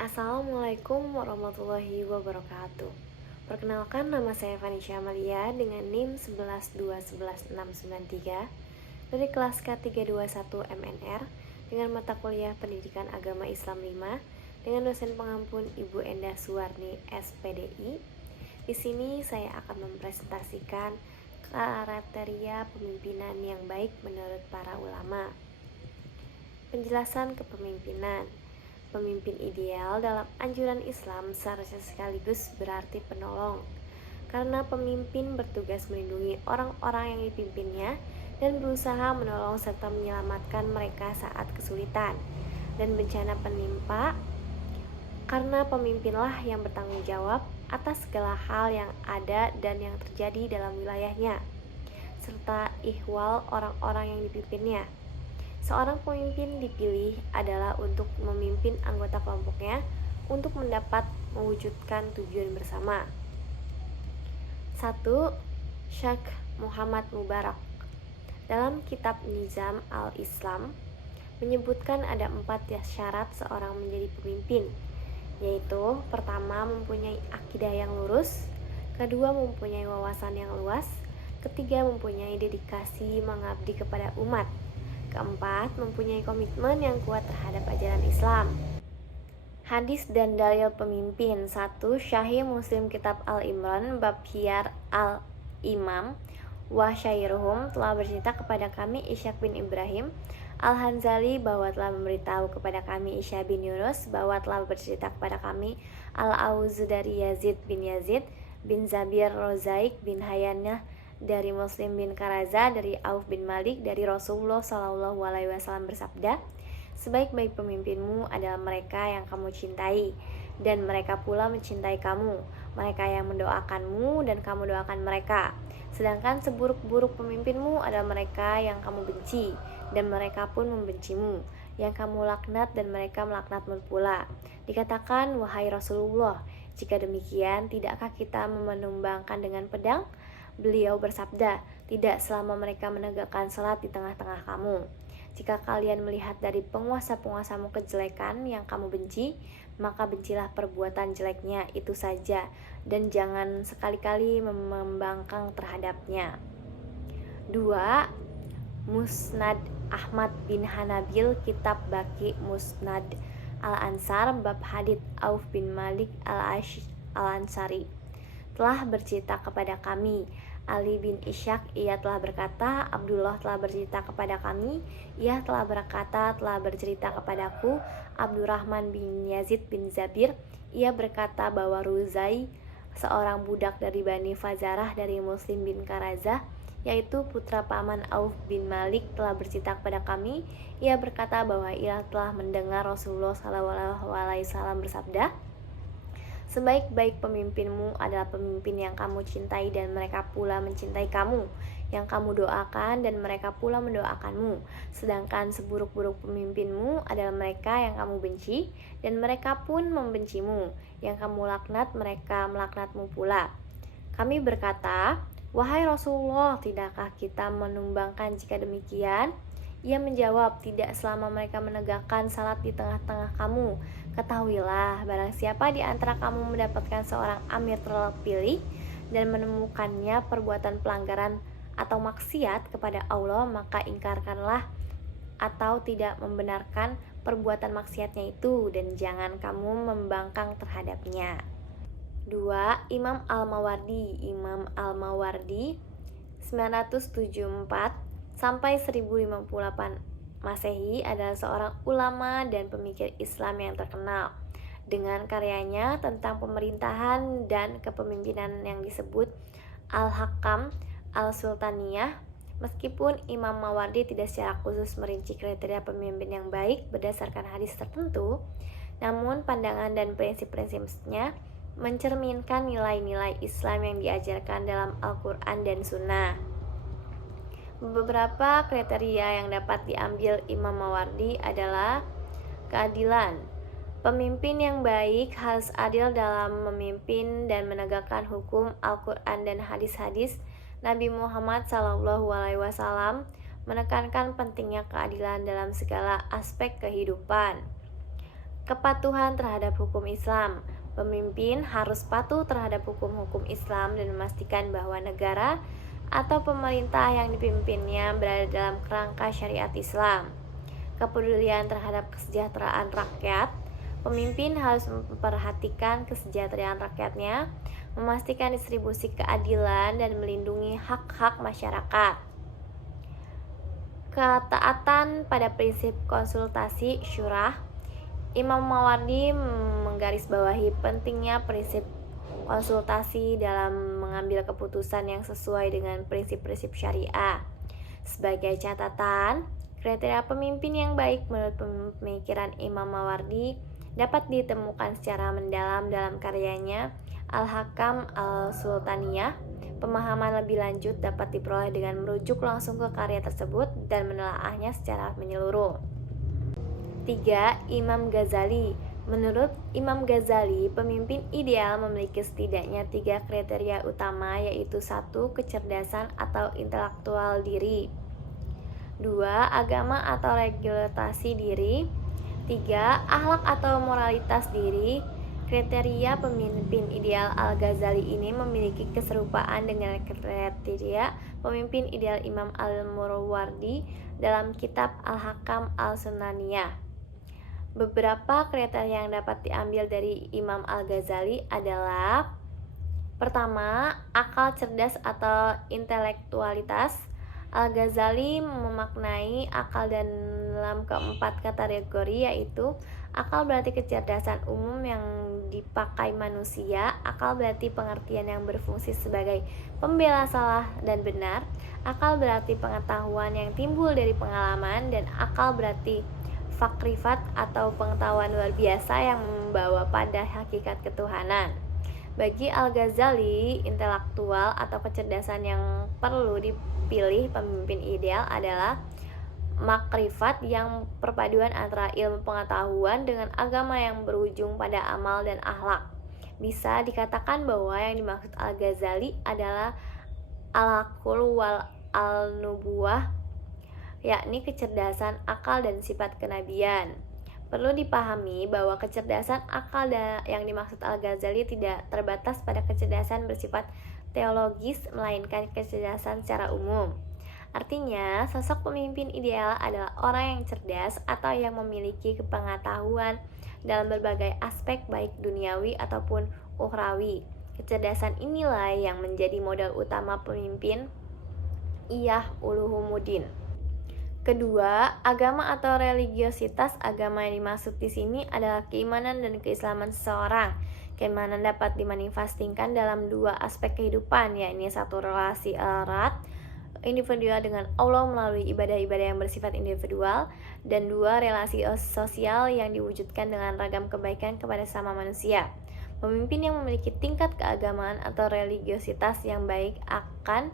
Assalamualaikum warahmatullahi wabarakatuh. Perkenalkan, nama saya Vanisha Amalia dengan NIM 11211693 dari kelas K321 MNR dengan mata kuliah Pendidikan Agama Islam 5 dengan dosen pengampun Ibu Endah Suwarni SPDI. Di sini saya akan mempresentasikan kriteria pemimpinan yang baik menurut para ulama. Penjelasan kepemimpinan. Pemimpin ideal dalam anjuran Islam seharusnya sekaligus berarti penolong, karena pemimpin bertugas melindungi orang-orang yang dipimpinnya dan berusaha menolong serta menyelamatkan mereka saat kesulitan dan bencana penimpa, karena pemimpinlah yang bertanggung jawab atas segala hal yang ada dan yang terjadi dalam wilayahnya, serta ihwal orang-orang yang dipimpinnya. Seorang pemimpin dipilih adalah untuk memimpin anggota kelompoknya untuk mendapat mewujudkan tujuan bersama. 1. Syekh Muhammad Mubarak dalam kitab Nizam al-Islam menyebutkan ada 4 syarat seorang menjadi pemimpin, yaitu pertama, mempunyai akidah yang lurus, kedua, mempunyai wawasan yang luas, ketiga, mempunyai dedikasi mengabdi kepada umat, keempat, mempunyai komitmen yang kuat terhadap ajaran Islam. Hadis dan dalil pemimpin. 1. Syahih Muslim Kitab Al-Imran bab Hiyar Al-Imam wa Syairuhum telah bercerita kepada kami Ishaq bin Ibrahim Al-Hanzali bahwa telah memberitahu kepada kami Isya bin Yunus bahwa telah bercerita kepada kami Al-Auzu dari Yazid bin Zabir Rozaik bin Hayanah dari Muslim bin Karaza dari Auf bin Malik dari Rasulullah SAW bersabda, sebaik-baik pemimpinmu adalah mereka yang kamu cintai, dan mereka pula mencintai kamu, mereka yang mendoakanmu dan kamu doakan mereka. Sedangkan seburuk-buruk pemimpinmu adalah mereka yang kamu benci, dan mereka pun membencimu, yang kamu laknat dan mereka melaknatmu pula. Dikatakan, wahai Rasulullah, jika demikian, tidakkah kita menumbangkan dengan pedang? Beliau bersabda, tidak selama mereka menegakkan salat di tengah-tengah kamu. Jika kalian melihat dari penguasa-penguasamu kejelekan yang kamu benci, maka bencilah perbuatan jeleknya itu saja, dan jangan sekali-kali membangkang terhadapnya. 2. Musnad Ahmad bin Hanabil Kitab Baqi Musnad Al-Ansar bab hadits Auf bin Malik Al-Ansari telah bercerita kepada kami Ali bin Ishaq, ia telah berkata, Abdullah telah bercerita kepada kami, ia telah bercerita kepadaku, Abdurrahman bin Yazid bin Zabir, ia berkata bahwa Ruzai, seorang budak dari Bani Fazarah dari Muslim bin Karazah, yaitu putra paman Auf bin Malik telah bercerita kepada kami, ia berkata bahwa ia telah mendengar Rasulullah SAW bersabda, sebaik-baik pemimpinmu adalah pemimpin yang kamu cintai dan mereka pula mencintai kamu, yang kamu doakan dan mereka pula mendoakanmu. Sedangkan seburuk-buruk pemimpinmu adalah mereka yang kamu benci dan mereka pun membencimu, yang kamu laknat mereka melaknatmu pula. Kami berkata, wahai Rasulullah, tidakkah kita menumbangkan jika demikian? Ia menjawab, tidak selama mereka menegakkan salat di tengah-tengah kamu. Ketahuilah, barang siapa di antara kamu mendapatkan seorang amir terpilih dan menemukannya perbuatan pelanggaran atau maksiat kepada Allah, maka ingkarkanlah atau tidak membenarkan perbuatan maksiatnya itu, dan jangan kamu membangkang terhadapnya. 2. Imam Al-Mawardi 974 sampai 1058 Masehi adalah seorang ulama dan pemikir Islam yang terkenal dengan karyanya tentang pemerintahan dan kepemimpinan yang disebut Al-Hakam Al-Sultaniyah. Meskipun Imam Mawardi tidak secara khusus merinci kriteria pemimpin yang baik berdasarkan hadis tertentu, namun pandangan dan prinsip-prinsipnya mencerminkan nilai-nilai Islam yang diajarkan dalam Al-Quran dan Sunnah. Beberapa kriteria yang dapat diambil Imam Mawardi adalah keadilan. Pemimpin yang baik harus adil dalam memimpin dan menegakkan hukum Al-Quran dan hadis-hadis Nabi Muhammad SAW, menekankan pentingnya keadilan dalam segala aspek kehidupan. Kepatuhan terhadap hukum Islam. Pemimpin harus patuh terhadap hukum-hukum Islam dan memastikan bahwa negara atau pemerintah yang dipimpinnya berada dalam kerangka syariat Islam. Kepedulian terhadap kesejahteraan rakyat. Pemimpin harus memperhatikan kesejahteraan rakyatnya, memastikan distribusi keadilan dan melindungi hak-hak masyarakat. Ketaatan pada prinsip konsultasi syurah. Imam Mawardi menggarisbawahi pentingnya prinsip konsultasi dalam mengambil keputusan yang sesuai dengan prinsip-prinsip syariah. Sebagai catatan, kriteria pemimpin yang baik menurut pemikiran Imam Mawardi dapat ditemukan secara mendalam dalam karyanya Al-Hakam Al-Sultaniyah. Pemahaman lebih lanjut dapat diperoleh dengan merujuk langsung ke karya tersebut dan menelaahnya secara menyeluruh. 3. Imam Ghazali. Menurut Imam Ghazali, pemimpin ideal memiliki setidaknya 3 kriteria utama, yaitu 1. Kecerdasan atau intelektual diri, 2. Agama atau regulasi diri, 3. Akhlak atau moralitas diri. Kriteria pemimpin ideal Al-Ghazali ini memiliki keserupaan dengan kriteria pemimpin ideal Imam Al-Mawardi dalam kitab Al-Hakam Al-Sunaniyah. Beberapa kriteria yang dapat diambil dari Imam Al-Ghazali adalah: pertama, akal cerdas atau intelektualitas. Al-Ghazali memaknai akal dalam keempat kategori, yaitu akal berarti kecerdasan umum yang dipakai manusia, akal berarti pengertian yang berfungsi sebagai pembela salah dan benar, akal berarti pengetahuan yang timbul dari pengalaman, dan akal berarti fakrifat atau pengetahuan luar biasa yang membawa pada hakikat ketuhanan. Bagi Al-Ghazali, intelektual atau kecerdasan yang perlu dipilih pemimpin ideal adalah makrifat, yang perpaduan antara ilmu pengetahuan dengan agama yang berujung pada amal dan akhlak. Bisa dikatakan bahwa yang dimaksud Al-Ghazali adalah al-aql wal al-nubuwah, yakni kecerdasan akal dan sifat kenabian. Perlu dipahami bahwa kecerdasan akal yang dimaksud Al-Ghazali tidak terbatas pada kecerdasan bersifat teologis, melainkan kecerdasan secara umum. Artinya, sosok pemimpin ideal adalah orang yang cerdas atau yang memiliki pengetahuan dalam berbagai aspek baik duniawi ataupun ukhrawi. Kecerdasan inilah yang menjadi modal utama pemimpin Iyah Ulumuddin. Kedua, agama atau religiositas. Agama yang dimaksud di sini adalah keimanan dan keislaman seseorang. Keimanan dapat dimanifestasikan dalam 2 aspek kehidupan, yakni 1. Relasi erat individual dengan Allah melalui ibadah-ibadah yang bersifat individual, dan 2. Relasi sosial yang diwujudkan dengan ragam kebaikan kepada sesama manusia. Pemimpin yang memiliki tingkat keagamaan atau religiositas yang baik akan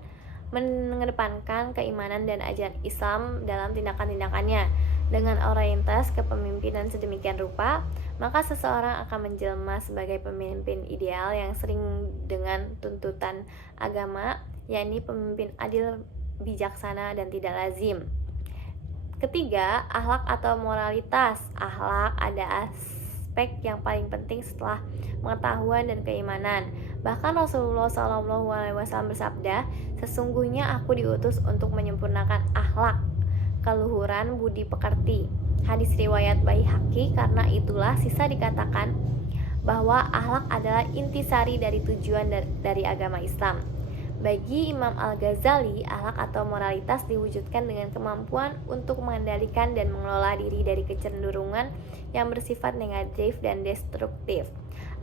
mengedepankan keimanan dan ajaran Islam dalam tindakan-tindakannya. Dengan orientasi kepemimpinan sedemikian rupa, maka seseorang akan menjelma sebagai pemimpin ideal yang sering dengan tuntutan agama, yakni pemimpin adil, bijaksana, dan tidak lazim. Ketiga, akhlak atau moralitas. Akhlak ada aspek yang paling penting setelah pengetahuan dan keimanan. Bahkan Rasulullah SAW bersabda, "Sesungguhnya aku diutus untuk menyempurnakan akhlak, keluhuran, budi pekerti." Hadis riwayat Baihaqi. Karena itulah sisa dikatakan bahwa akhlak adalah intisari dari tujuan dari agama Islam. Bagi Imam Al-Ghazali, akhlak atau moralitas diwujudkan dengan kemampuan untuk mengendalikan dan mengelola diri dari kecenderungan yang bersifat negatif dan destruktif.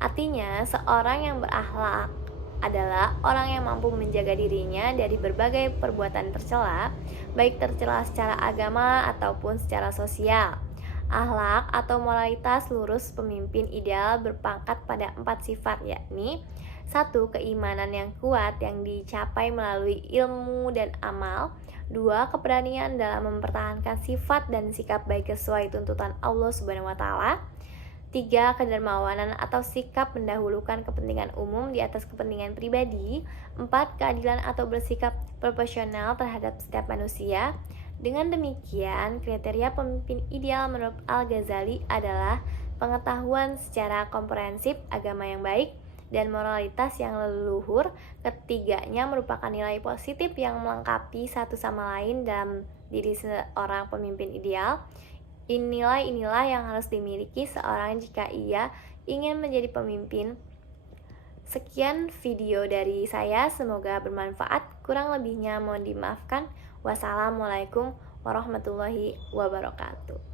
Artinya, seorang yang berakhlak adalah orang yang mampu menjaga dirinya dari berbagai perbuatan tercela, baik tercela secara agama ataupun secara sosial. Akhlak atau moralitas lurus pemimpin ideal berpangkat pada 4 sifat, yakni 1. Keimanan yang kuat yang dicapai melalui ilmu dan amal. 2. Keberanian dalam mempertahankan sifat dan sikap baik sesuai tuntutan Allah Subhanahu wa Ta'ala. 3. Kedermawanan atau sikap mendahulukan kepentingan umum di atas kepentingan pribadi. 4. Keadilan atau bersikap proporsional terhadap setiap manusia. Dengan demikian, kriteria pemimpin ideal menurut Al-Ghazali adalah pengetahuan secara komprehensif agama yang baik, dan moralitas yang leluhur. Ketiganya merupakan nilai positif yang melengkapi satu sama lain dalam diri seorang pemimpin ideal. Inilah yang harus dimiliki seorang jika ia ingin menjadi pemimpin. Sekian video dari saya, semoga bermanfaat. Kurang lebihnya mohon dimaafkan. Wassalamualaikum warahmatullahi wabarakatuh.